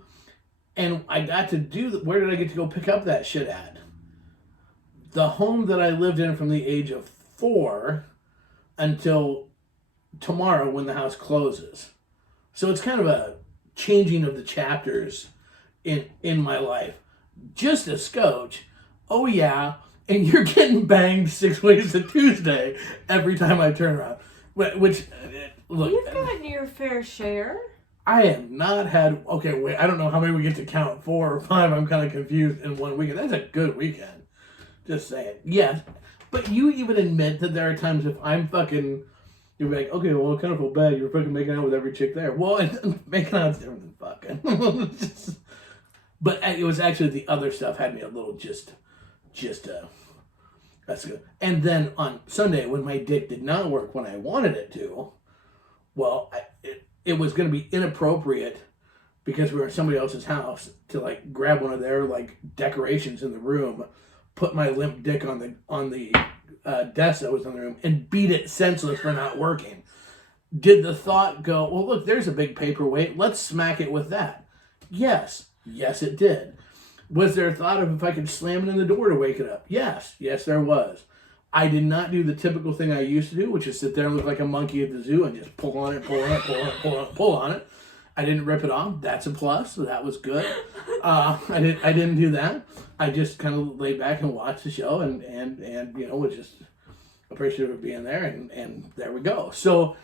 And I got to where did I get to go pick up that shit at? The home that I lived in from the age of 4 until tomorrow when the house closes. So it's kind of a changing of the chapters in my life. Just a scotch. Oh yeah, and you're getting banged 6 ways to Tuesday every time I turn around. Which, look. You've gotten your fair share. I have not had, okay, wait, I don't know how many we get to count, 4 or 5. I'm kind of confused in one weekend. That's a good weekend. Just saying. Yes. But you even admit that there are times if I'm fucking, you're like, okay, well, I kind of feel bad. You're fucking making out with every chick there. Well, making out is different than fucking. But it was actually the other stuff had me a little that's good. And then on Sunday, when my dick did not work when I wanted it to, well, it was going to be inappropriate because we were at somebody else's house to like grab one of their like decorations in the room, put my limp dick on the desk that was in the room, and beat it senseless for not working. Did the thought go, well, look, there's a big paperweight. Let's smack it with that. Yes, it did. Was there a thought of if I could slam it in the door to wake it up? Yes, there was. I did not do the typical thing I used to do, which is sit there and look like a monkey at the zoo and just pull on it. I didn't rip it off. That's a plus, so that was good. I didn't do that. I just kind of laid back and watched the show and was just appreciative of being there, and there we go. So,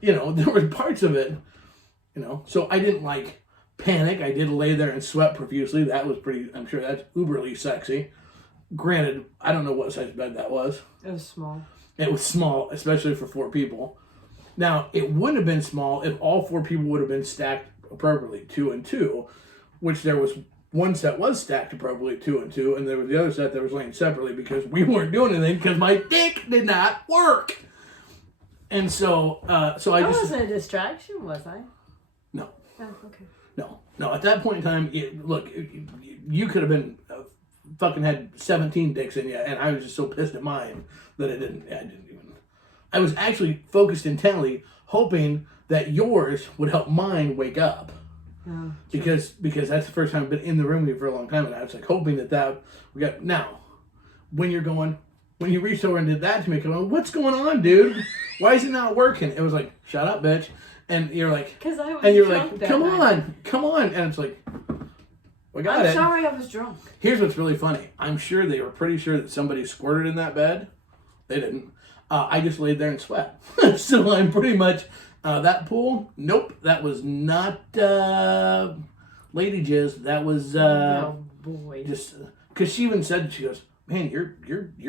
there were parts of it, so I didn't like panic. I did lay there and sweat profusely. That was pretty, I'm sure that's uberly sexy. Granted, I don't know what size bed that was. It was small. It was small, especially for 4 people. Now, it wouldn't have been small if all 4 people would have been stacked appropriately, 2 and 2, which there was one set was stacked appropriately, 2 and 2, and there was the other set that was laying separately because we weren't doing anything because my dick did not work. And so I wasn't a distraction, was I? No. Oh, okay. No. At that point in time, you could have been fucking had 17 dicks in you, and I was just so pissed at mine that I didn't even. I was actually focused intently, hoping that yours would help mine wake up. Oh, because that's the first time I've been in the room with you for a long time, and I was like hoping that we got. Now, when you reached over and did that to me, going, what's going on, dude? Why is it not working? It was like, shut up, bitch. And you're like, because I was and you're drunk like, that come night. on, and it's like, we got it. I'm sorry, I was drunk. Here's what's really funny. I'm sure they were pretty sure that somebody squirted in that bed. They didn't. I just laid there and sweat. So I'm pretty much, that pool, nope, that was not lady jizz. That was Oh boy. just, because she even said, she goes, man, you're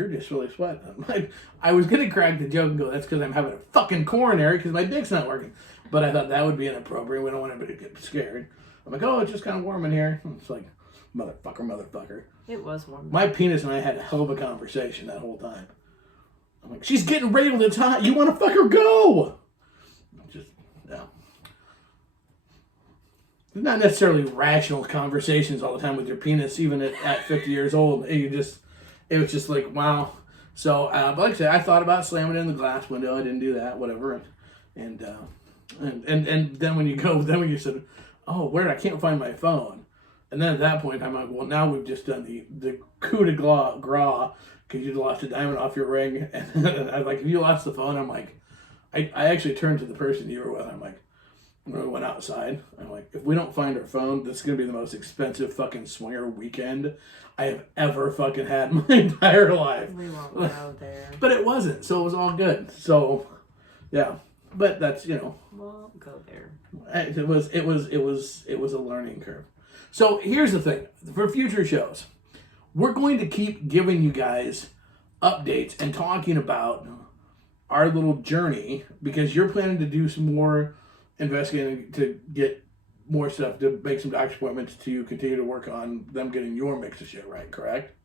just really sweating. I was going to crack the joke and go, that's because I'm having a fucking coronary because my dick's not working. But I thought that would be inappropriate. We don't want anybody to get scared. I'm like, oh, it's just kind of warm in here. It's like, motherfucker. It was warm. My penis and I had a hell of a conversation that whole time. I'm like, she's getting railed, it's hot. You want to fuck her? Go! Just, no. It's not necessarily rational conversations all the time with your penis, even at 50 years old. It was just like, wow. So, but like I said, I thought about slamming it in the glass window. I didn't do that, whatever. And then when you said, oh, where? I can't find my phone. And then at that point, I'm like, well, now we've just done the coup de grace because you lost a diamond off your ring. And I was like, if you lost the phone, I'm like, I actually turned to the person you were with. I'm like, when we went outside, I'm like, if we don't find our phone, this is going to be the most expensive fucking swinger weekend I have ever fucking had in my entire life. We won't go there. But it wasn't, so it was all good. So, yeah. But that's, We'll go there. it was a learning curve. So here's the thing. For future shows, we're going to keep giving you guys updates and talking about our little journey because you're planning to do some more investigating to get more stuff, to make some doctor appointments to continue to work on them getting your mix of shit right, correct?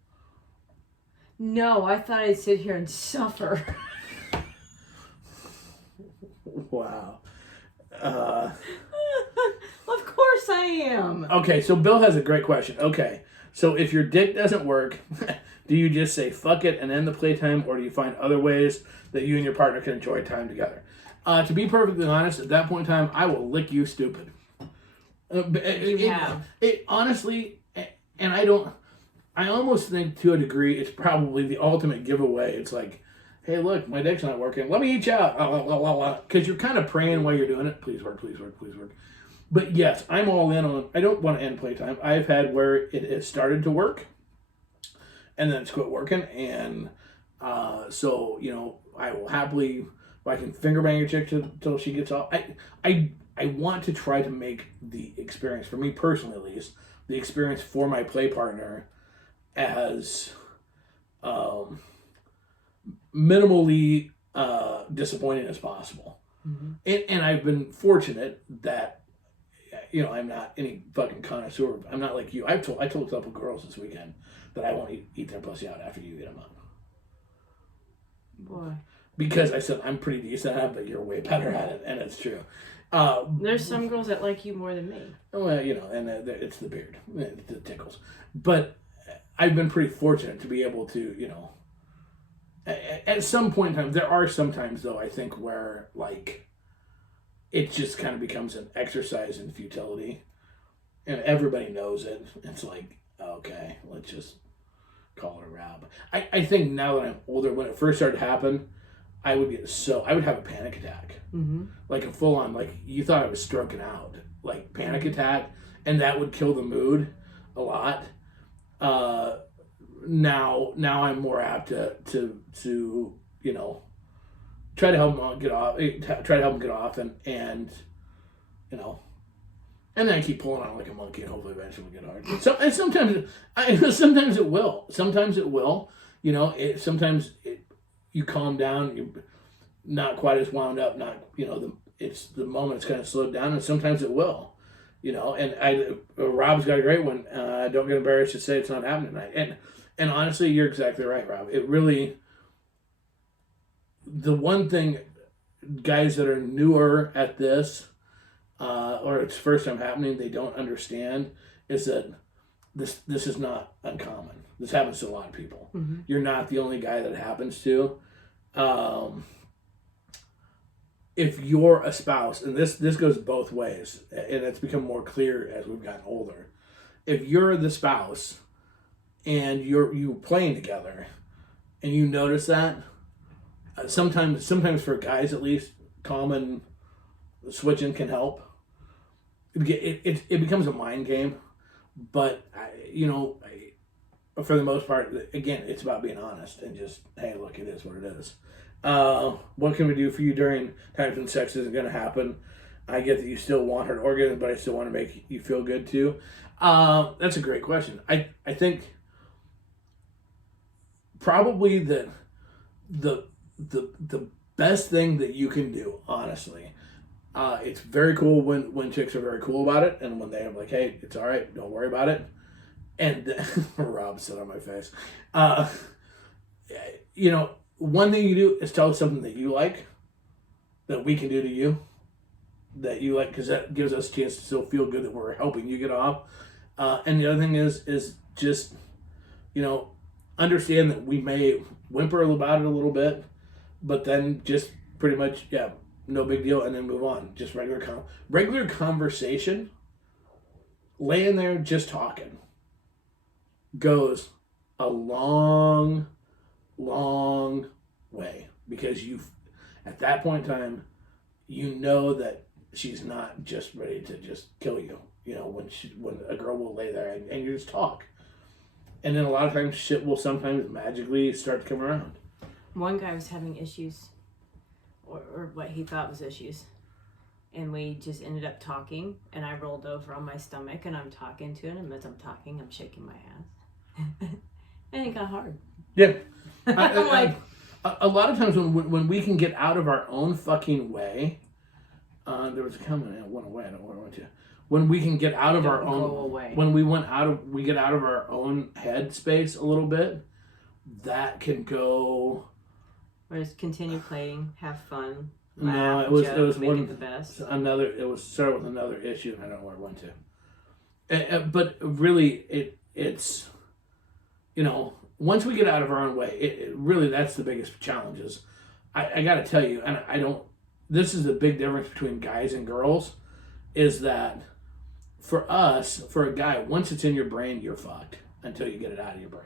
No, I thought I'd sit here and suffer. Wow. Of course I am. Okay, so Bill has a great question. Okay, so if your dick doesn't work, do you just say fuck it and end the playtime, or do you find other ways that you and your partner can enjoy time together? To be perfectly honest, at that point in time, I will lick you stupid. It honestly, and I almost think to a degree it's probably the ultimate giveaway. It's like, hey, look, my dick's not working. Let me eat you out. Because you're kind of praying while you're doing it. Please work. But yes, I'm all in on, I don't want to end playtime. I've had where it has started to work and then it's quit working. And so, I will happily, if I can finger bang a chick till she gets off. I want to try to make the experience, for me personally at least, the experience for my play partner as minimally disappointing as possible. Mm-hmm. And I've been fortunate that, I'm not any fucking connoisseur. I'm not like you. I told a couple girls this weekend that I won't eat their pussy out after you get them up. Boy. Because I said I'm pretty decent at it, but you're way better at it, and it's true. There's some girls that like you more than me. Well, and it's the beard. It tickles. But I've been pretty fortunate to be able to, at some point in time, there are some times, though, I think, where, like, it just kind of becomes an exercise in futility. And everybody knows it. It's like, okay, let's just call it a wrap. I think now that I'm older, when it first started to happen, I would have a panic attack. Mm-hmm. Like a full on, like, you thought I was stroking out. Like, panic attack. And that would kill the mood a lot. Now I'm more apt to try to help them get off, and and then I keep pulling on like a monkey, and hopefully eventually we'll get hard. Sometimes it will. Sometimes it will. Sometimes you calm down. You're not quite as wound up. Not it's the moment's kind of slowed down, and sometimes it will. And Rob's got a great one. Don't get embarrassed to say it's not happening tonight. And honestly, you're exactly right, Rob. It really, the one thing, guys that are newer at this, or it's first time happening, they don't understand, is that this is not uncommon. This happens to a lot of people. Mm-hmm. You're not the only guy that it happens to. If you're a spouse, and this goes both ways, and it's become more clear as we've gotten older. If you're the spouse and you're playing together, and you notice that, sometimes for guys at least, common switching can help. It becomes a mind game, but for the most part, again, it's about being honest and just, hey, look, it is what it is. What can we do for you during times when sex isn't going to happen? I get that you still want her to orgasm, but I still want to make you feel good too. That's a great question. I think probably the best thing that you can do, honestly, it's very cool when chicks are very cool about it, and when they're like, hey, it's all right, don't worry about it. And Rob said on my face, one thing you do is tell us something that you like, that we can do to you, that you like, because that gives us a chance to still feel good that we're helping you get off. And the other thing is just, understand that we may whimper about it a little bit, but then just pretty much, no big deal, and then move on. Just regular conversation, laying there just talking, goes a long, long way, because at that point in time, that she's not just ready to just kill you. When a girl will lay there and you just talk, and then a lot of times shit will sometimes magically start to come around. One guy was having issues, or what he thought was issues, and we just ended up talking, and I rolled over on my stomach, and I'm talking to him, and as I'm talking, I'm shaking my ass. And it got hard. Yeah. I'm like... A lot of times when we can get out of our own fucking way, there was a comment that went away, I don't know where it went to. When we can get out of our own... When we get out of our own head space a little bit, that can go... Or just continue playing, have fun, No, laugh, it was make one it the best. It was started with another issue, and I don't know where it went to. But really, it's once we get out of our own way, it really, that's the biggest challenge. Is I got to tell you, and I don't. This is the big difference between guys and girls, is that for us, for a guy, once it's in your brain, you're fucked until you get it out of your brain.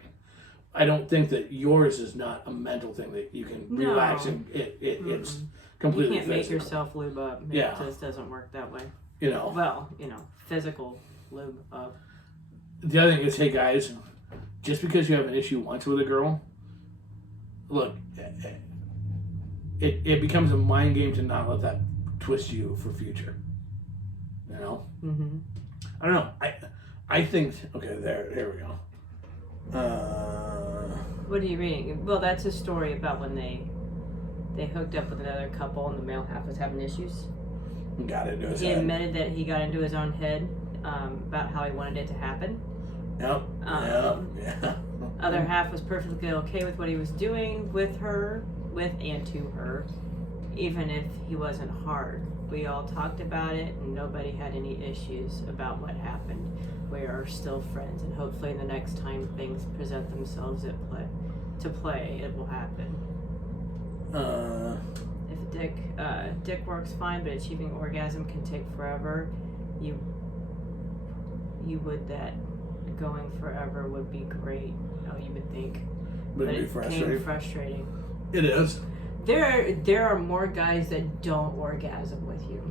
I don't think that yours is not a mental thing that you can relax and it's completely. You can't make yourself lube up. It just doesn't work that way. Well, physical lube up. The other thing is, hey guys, just because you have an issue once with a girl, look, it becomes a mind game to not let that twist you for future. Mm-hmm. I don't know. I think here we go. What are you reading? Well, that's a story about when they hooked up with another couple and the male half was having issues. Got into his head. He admitted that he got into his own head about how he wanted it to happen. Yep. Other half was perfectly okay with what he was doing with and to her, even if he wasn't hard. We all talked about it and nobody had any issues about what happened. We are still friends, and hopefully the next time things present themselves it will happen. If dick works fine, but achieving orgasm can take forever, you would that going forever would be great. You would think. But it became frustrating. It is. There are more guys that don't orgasm with you.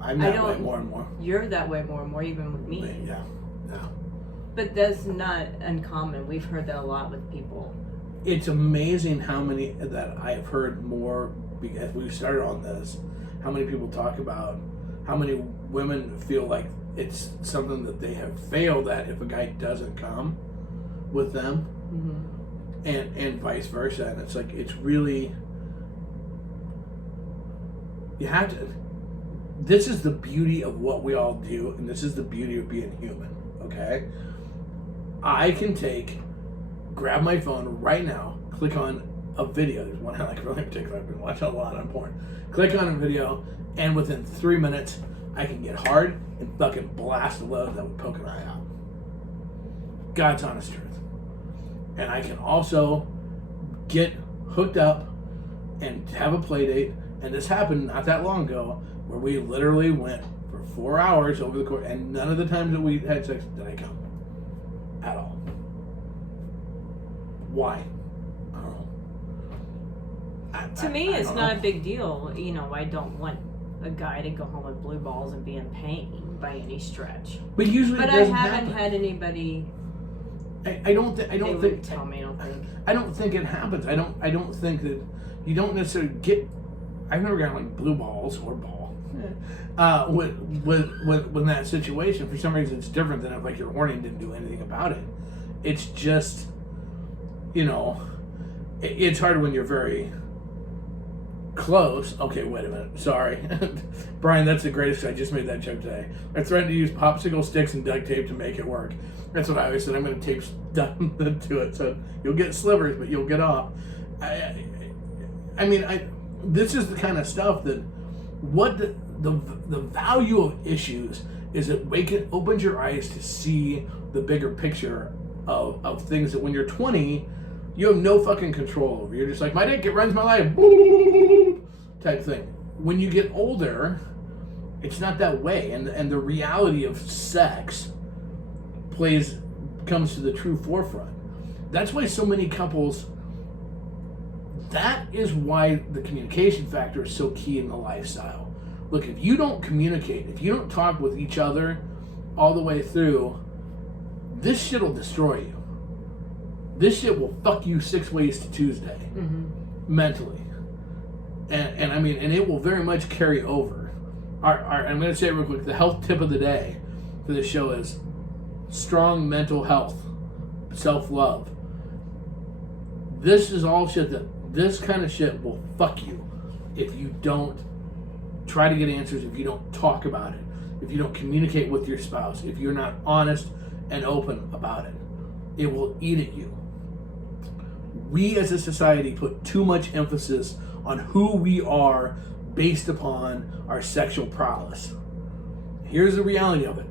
I'm that way more and more. You're that way more and more, even with me. Yeah. But that's not uncommon. We've heard that a lot with people. It's amazing how many that I have heard more, because we started on this, how many people talk about how many women feel like it's something that they have failed at if a guy doesn't come with them. Mm-hmm. And vice versa. And it's like, it's really, you have to, this is the beauty of what we all do, and this is the beauty of being human, okay? I can grab my phone right now, click on a video. There's one I like really particular. I've been watching a lot on porn. Click on a video, and within 3 minutes, I can get hard and fucking blast a load that would poke an eye out. God's honest truth. And I can also get hooked up and have a play date. And this happened not that long ago, where we literally went for 4 hours over the course, and none of the times that we had sex did I come at all. Why? I don't know. To me, it's not a big deal. I don't want a guy to go home with blue balls and be in pain by any stretch. But usually, I haven't had anybody I don't They think wouldn't tell me. I don't think. I don't think it happens. I don't think that you don't necessarily get. I've never gotten like blue balls or ball with that situation. For some reason, it's different than if like you're horny and didn't do anything about it. It's just, it's hard when you're very close. Okay, wait a minute. Sorry, Brian. That's the greatest. I just made that joke today. I threatened to use popsicle sticks and duct tape to make it work. That's what I always said. I'm going to tape stuff to it, so you'll get slivers, but you'll get off. This is the kind of stuff that what the value of issues is it opens your eyes to see the bigger picture of things that when you're 20, you have no fucking control over. You're just like, my dick, it runs my life, type thing. When you get older, it's not that way, and the reality of sex comes to the true forefront. That's why so many couples. That is why the communication factor is so key in the lifestyle. Look, if you don't communicate, if you don't talk with each other all the way through, this shit will destroy you. This shit will fuck you 6 ways to Tuesday, mentally. And it will very much carry over. All right, I'm going to say it real quick. The health tip of the day for this show is strong mental health, self-love. This is all shit this kind of shit will fuck you if you don't try to get answers, if you don't talk about it, if you don't communicate with your spouse, if you're not honest and open about it. It will eat at you. We as a society put too much emphasis on who we are based upon our sexual prowess. Here's the reality of it.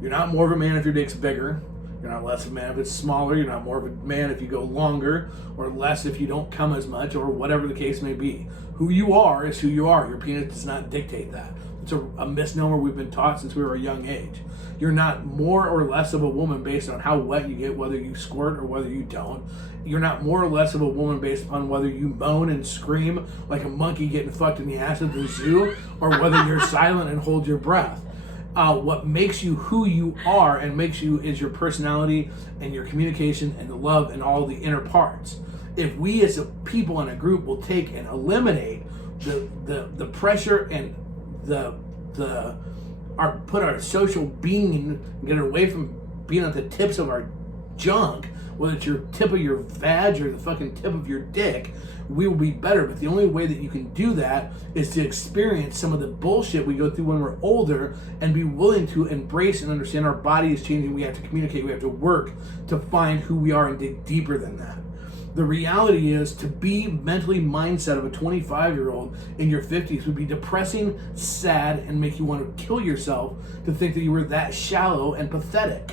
You're not more of a man if your dick's bigger. You're not less of a man if it's smaller. You're not more of a man if you go longer, or less if you don't come as much, or whatever the case may be. Who you are is who you are. Your penis does not dictate that. It's a misnomer we've been taught since we were a young age. You're not more or less of a woman based on how wet you get, whether you squirt or whether you don't. You're not more or less of a woman based upon whether you moan and scream like a monkey getting fucked in the ass at the zoo, or whether you're silent and hold your breath. What makes you who you are and makes you is your personality and your communication and the love and all the inner parts. If we as a people in a group will take and eliminate the pressure and put our social being, get away from being at the tips of our junk, whether it's your tip of your vag or the fucking tip of your dick, we will be better. But the only way that you can do that is to experience some of the bullshit we go through when we're older and be willing to embrace and understand our body is changing. We have to communicate. We have to work to find who we are and dig deeper than that. The reality is, to be mentally mindset of a 25-year-old in your 50s would be depressing, sad, and make you want to kill yourself to think that you were that shallow and pathetic.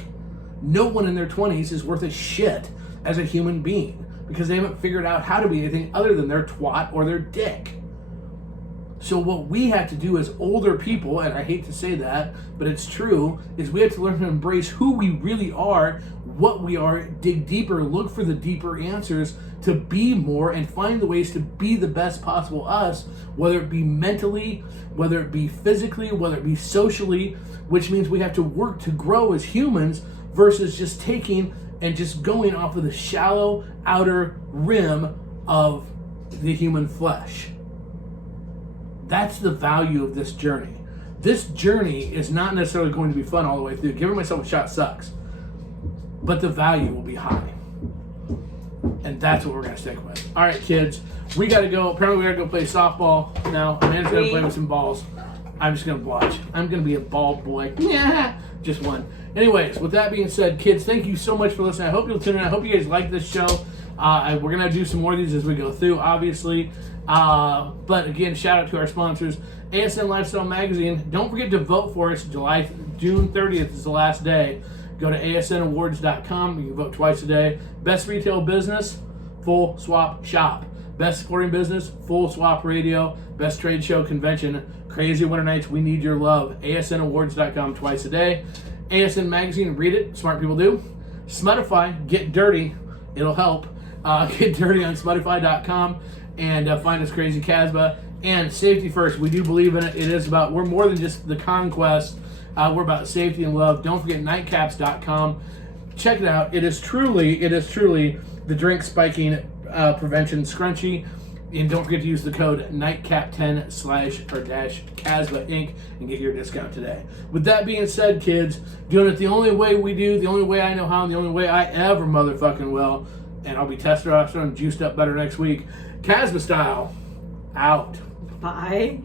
No one in their 20s is worth a shit as a human being because they haven't figured out how to be anything other than their twat or their dick. So what we have to do as older people, and I hate to say that, but it's true, is we have to learn to embrace who we really are, what we are, dig deeper, look for the deeper answers to be more and find the ways to be the best possible us, whether it be mentally, whether it be physically, whether it be socially, which means we have to work to grow as humans versus just taking and just going off of the shallow outer rim of the human flesh. That's the value of this journey. This journey is not necessarily going to be fun all the way through. Giving myself a shot sucks. But the value will be high. And that's what we're going to stick with. All right, kids. We got to go. Apparently, we got to go play softball now. Amanda's going to play with some balls. I'm just going to watch. I'm going to be a ball boy. Yeah, just one. Anyways, with that being said, kids, thank you so much for listening. I hope you'll tune in. I hope you guys like this show. We're going to do some more of these as we go through, obviously. But again, shout out to our sponsors, ASN Lifestyle Magazine. Don't forget to vote for us. June 30th is the last day. Go to asnawards.com. You can vote twice a day. Best retail business, Full Swap Shop. Best sporting business, Full Swap Radio. Best trade show, Conventionn. Crazy Winter Nights, we need your love. asnawards.com twice a day. ASN Magazine, read it. Smart people do. Smuttify, get dirty. It'll help. Get dirty on smuttify.com. And find us Crazy Casbah. And safety first. We do believe in it. It is about, we're more than just the conquest. We're about safety and love. Don't forget nightcaps.com. check it out. It is truly the drink spiking prevention scrunchie. And don't forget to use the code NIGHTCAP10//Casba Inc. and get your discount today. With that being said, kids, doing it the only way we do, the only way I know how, and the only way I ever motherfucking will. And I'll be testosterone juiced up better next week. Casba style, out. Bye.